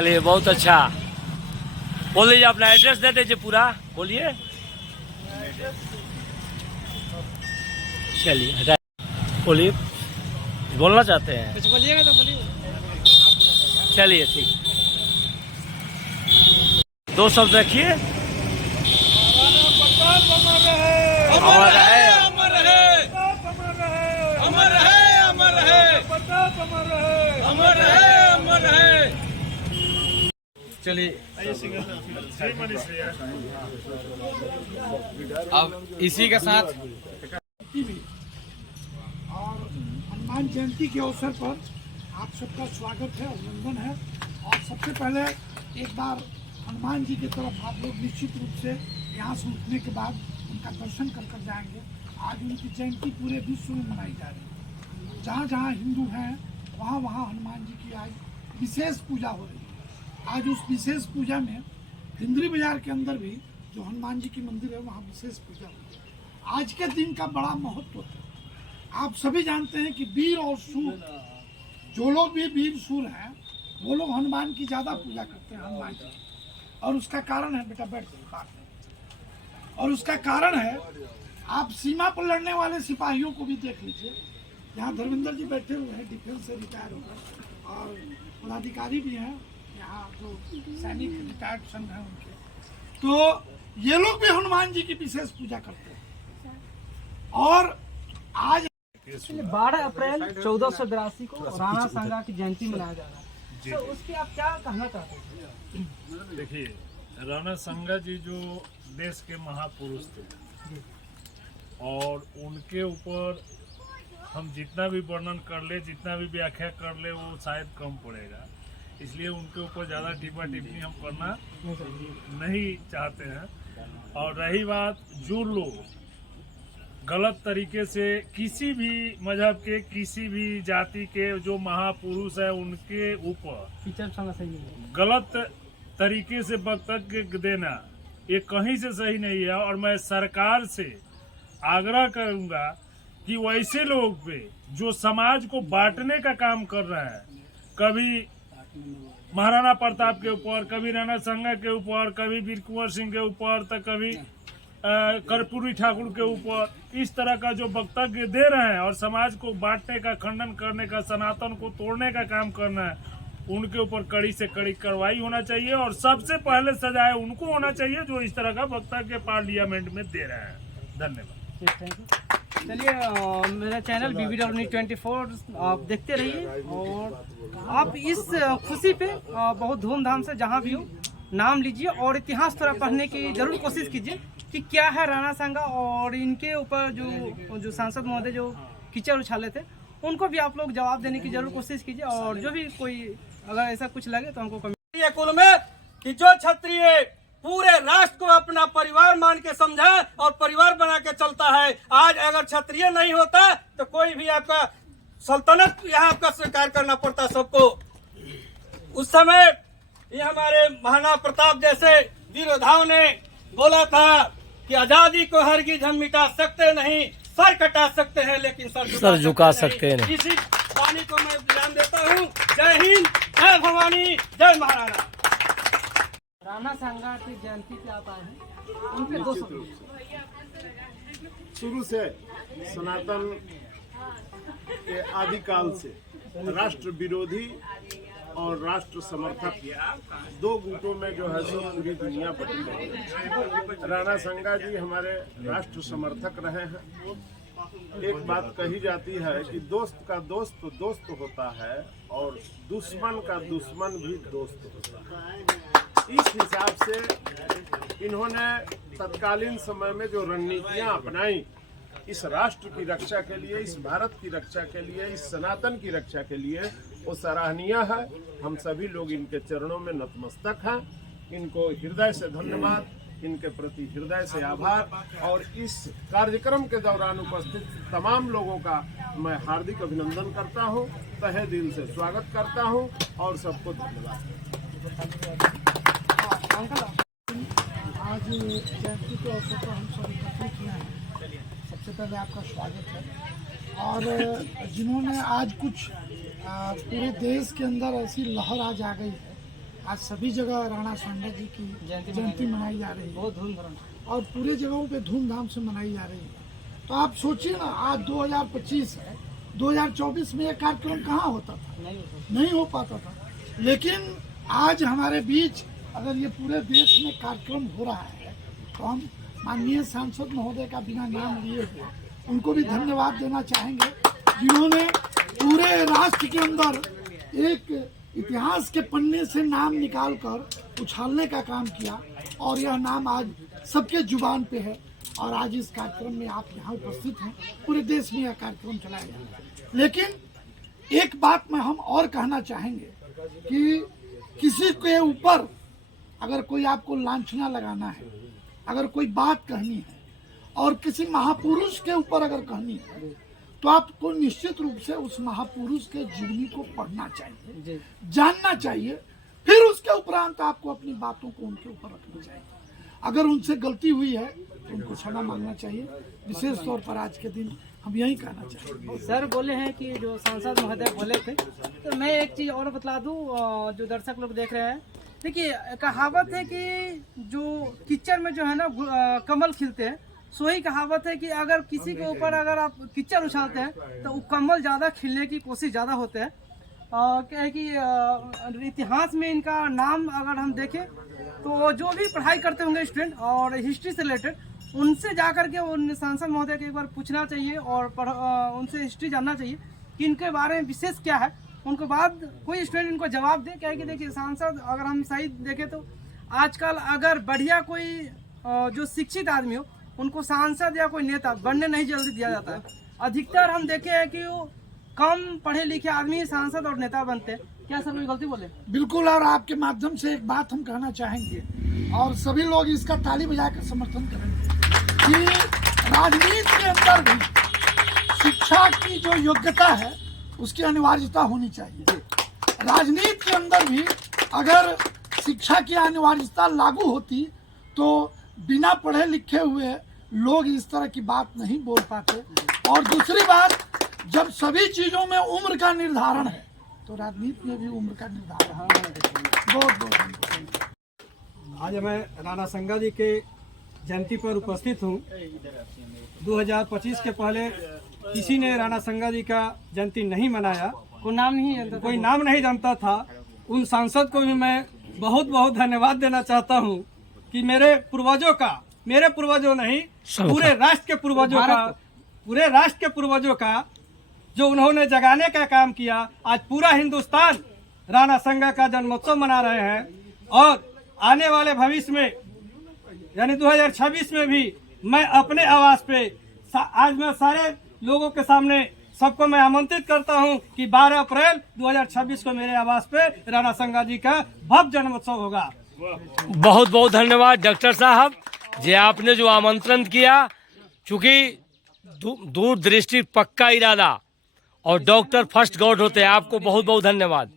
चलिए बहुत अच्छा। बोल दीजिए अपना एड्रेस दे दीजिए पूरा, बोलिए। चलिए बोलिए, बोलना चाहते हैं कुछ बोलिएगा तो बोलिए। चलिए ठीक, दो शब्द रखिए। अमर रहे, अमर रहे, अमर रहे, अमर रहे, अमर रहे, अमर रहे। चलिए अब इसी के साथ और हनुमान जयंती के अवसर पर आप सबका स्वागत है, अभिनंदन है। और सबसे पहले एक बार हनुमान जी की तरफ आप लोग निश्चित रूप से यहाँ से उठने के बाद उनका दर्शन कर कर जाएंगे। आज उनकी जयंती पूरे विश्व में मनाई जा रही है। जहाँ जहाँ हिंदू हैं वहाँ वहाँ हनुमान जी की आज विशेष पूजा हो रही है। आज उस विशेष पूजा में हिंदरी बाजार के अंदर भी जो हनुमान जी की मंदिर है वहाँ विशेष पूजा हुई है। आज के दिन का बड़ा महत्व है। आप सभी जानते हैं कि वीर और सूर, जो लोग भी वीर सूर हैं वो लोग हनुमान की ज्यादा पूजा करते हैं, हनुमान जी। और उसका कारण है, बेटा बैठ जाइए बात है। और उसका कारण है, आप सीमा पर लड़ने वाले सिपाहियों को भी देख लीजिए। यहाँ धर्मेंद्र जी बैठे हुए हैं, डिफेंस से रिटायर हो गए, और पदाधिकारी भी हैं यहाँ जो सैनिक रिटायर्ड संघ है उनके। तो ये लोग भी हनुमान जी की विशेष पूजा करते हैं। और आज 12 अप्रैल 1482 को राणा सांगा की जयंती मनाया जा रहा है, तो उसकी आप क्या कहना चाहते हैं? देखिए, राणा सांगा जी जो देश के महापुरुष थे और उनके ऊपर हम जितना भी वर्णन कर ले, जितना भी व्याख्या कर ले, वो शायद कम पड़ेगा। इसलिए उनके ऊपर ज़्यादा टिप्पा टिप्पणी हम करना नहीं चाहते हैं। और रही बात, जो लोग गलत तरीके से किसी भी मजहब के, किसी भी जाति के जो महापुरुष है उनके ऊपर गलत तरीके से वक्तव्य देना, ये कहीं से सही नहीं है। और मैं सरकार से आग्रह करूंगा कि वैसे लोग पे जो समाज को बांटने का काम कर रहा है, कभी महाराणा प्रताप के ऊपर, कभी राणा सांगा के ऊपर, कभी वीर कुंवर सिंह के ऊपर, तो कभी कर्पूरी ठाकुर के ऊपर, इस तरह का जो वक्तव्य दे रहे हैं और समाज को बांटने का, खंडन करने का, सनातन को तोड़ने का काम करना है, उनके ऊपर कड़ी से कड़ी कार्रवाई होना चाहिए। और सबसे पहले सजाए उनको होना चाहिए जो इस तरह का वक्तव्य पार्लियामेंट में दे रहे हैं। धन्यवाद। चलिए, मेरा चैनल BBW24 आप देखते रहिए, और आप इस खुशी पे बहुत धूमधाम से जहाँ भी हो नाम लीजिए, और इतिहास थोड़ा पढ़ने की जरूर कोशिश कीजिए कि क्या है राणा सांगा, और इनके ऊपर जो सांसद महोदय जो कीचड़ उछाले थे उनको भी आप लोग जवाब देने की जरूर कोशिश कीजिए। और जो भी कोई अगर ऐसा कुछ लगे तो हमको कमेंट कुल में कि जो क्षत्रिय पूरे राष्ट्र को अपना परिवार मान के समझा और परिवार बना के चलता है, आज अगर क्षत्रिय नहीं होता तो कोई भी आपका सल्तनत यहाँ आपका स्वीकार करना पड़ता सबको। उस समय ये हमारे महाराणा प्रताप जैसे वीर योद्धाओं ने बोला था कि आजादी को हरगिज हम मिटा सकते नहीं, सर कटा सकते हैं लेकिन सर झुका सकते नहीं। इसी वाणी को मैं विराम देता हूँ। जय हिंद, जय भवानी, जय महाराणा। राणा सांगा की जयंती पे आप आए हैं, उनके दो शब्द। शुरू से सनातन के आदिकाल से राष्ट्र विरोधी और राष्ट्र समर्थक दो गुटों में जो है सो पूरी दुनिया बटी रही है। राणा सांगा जी हमारे राष्ट्र समर्थक रहे हैं। एक बात कही जाती है कि दोस्त का दोस्त दोस्त होता है और दुश्मन का दुश्मन भी दोस्त होता है। इस हिसाब से इन्होंने तत्कालीन समय में जो रणनीतियां अपनाई, इस राष्ट्र की रक्षा के लिए, इस भारत की रक्षा के लिए, इस सनातन की रक्षा के लिए, वो सराहनीय है। हम सभी लोग इनके चरणों में नतमस्तक हैं। इनको हृदय से धन्यवाद, इनके प्रति हृदय से आभार। और इस कार्यक्रम के दौरान उपस्थित तमाम लोगों का मैं हार्दिक अभिनंदन करता हूं, तहे दिल से स्वागत करता हूं और सबको धन्यवाद। आज जयंती के अवसर पर हम सब एकत्रित हुए हैं। सबसे पहले आपका स्वागत है। और जिन्होंने आज कुछ पूरे देश के अंदर ऐसी लहर आज आ गई है, आज सभी जगह राणा सांगा जी की जयंती मनाई जा रही है, बहुत धूमधाम। और पूरे जगहों पे धूमधाम से मनाई जा रही है। तो आप सोचिए ना, आज 2025 है, 2024 में ये कार्यक्रम कहाँ होता था, नहीं हो पाता था। लेकिन आज हमारे बीच अगर ये पूरे देश में कार्यक्रम हो रहा है तो हम माननीय सांसद महोदय का बिना नाम लिए हुए उनको भी धन्यवाद देना चाहेंगे, जिन्होंने पूरे राष्ट्र के अंदर एक इतिहास के पन्ने से नाम निकालकर उछालने का काम किया, और यह नाम आज सबके जुबान पे है। और आज इस कार्यक्रम में आप यहाँ उपस्थित हैं, पूरे देश में यह कार्यक्रम चलाया जा रहा है। लेकिन एक बात में हम और कहना चाहेंगे कि किसी के ऊपर अगर कोई आपको लांछना लगाना है, अगर कोई बात कहनी है और किसी महापुरुष के ऊपर अगर कहनी है, तो आपको निश्चित रूप से उस महापुरुष के जीवनी को पढ़ना चाहिए, जानना चाहिए, फिर उसके उपरांत आपको अपनी बातों को उनके ऊपर रखनी चाहिए। अगर उनसे गलती हुई है तो उनको क्षमा मांगना चाहिए। विशेष तौर पर आज के दिन हम यही कहना चाहेंगे। सर बोले हैं कि जो सांसद महोदय बोले थे, तो मैं एक चीज़ और बतला दूं, जो दर्शक लोग देख रहे हैं। देखिए, कहावत है कि जो कीचड़ में जो है ना कमल खिलते हैं, सो ही कहावत है कि अगर किसी के ऊपर अगर आप कीचड़ उछालते हैं तो वो कमल ज़्यादा खिलने की कोशिश ज़्यादा होते हैं। क्या है कि इतिहास में इनका नाम अगर हम देखें तो जो भी पढ़ाई करते होंगे स्टूडेंट और हिस्ट्री से रिलेटेड, उनसे जा करके उन सांसद महोदय के एक बार पूछना चाहिए और उनसे हिस्ट्री जानना चाहिए कि इनके बारे में विशेष क्या है। उनको बाद कोई स्टूडेंट इनको जवाब दे। क्या है कि देखिए, सांसद अगर हम सही देखें तो आजकल अगर बढ़िया कोई जो शिक्षित आदमी हो उनको सांसद या कोई नेता बनने नहीं जल्दी दिया जाता है। अधिकतर हम देखे हैं कि वो कम पढ़े लिखे आदमी सांसद और नेता बनते हैं। क्या सर कोई गलती बोले? बिल्कुल। और आपके माध्यम से एक बात हम कहना चाहेंगे और सभी लोग इसका ताली बजाकर समर्थन करेंगे कि राजनीति के अंदर भी शिक्षा की जो योग्यता है उसकी अनिवार्यता होनी चाहिए। राजनीति के अंदर भी अगर शिक्षा की अनिवार्यता लागू होती तो बिना पढ़े लिखे हुए लोग इस तरह की बात नहीं बोल पाते। और दूसरी बात, जब सभी चीजों में उम्र का निर्धारण है तो राजनीति में भी उम्र का निर्धारण है। बहुत बहुत आज मैं राणा सांगा जी के जयंती पर उपस्थित हूँ। 2025 के पहले किसी ने राणा सांगा जी का जयंती नहीं मनाया, कोई नाम नहीं जानता, कोई नाम नहीं जानता था। उन सांसद को भी मैं बहुत बहुत धन्यवाद देना चाहता हूँ कि मेरे पूर्वजों नहीं, पूरे राष्ट्र के पूर्वजों का जो उन्होंने जगाने का काम किया, आज पूरा हिंदुस्तान राणा सांगा का जन्मोत्सव मना रहे हैं। और आने वाले भविष्य में यानी 2026 में भी मैं अपने आवास पे आज मैं सारे लोगों के सामने सबको मैं आमंत्रित करता हूं कि 12 अप्रैल 2026 को मेरे आवास पे राणा सांगा जी का भव्य जन्मोत्सव होगा। बहुत बहुत धन्यवाद डॉक्टर साहब जी, आपने जो आमंत्रण किया। चूंकि दूरदृष्टि, पक्का इरादा और डॉक्टर फर्स्ट गॉड होते हैं। आपको बहुत बहुत धन्यवाद।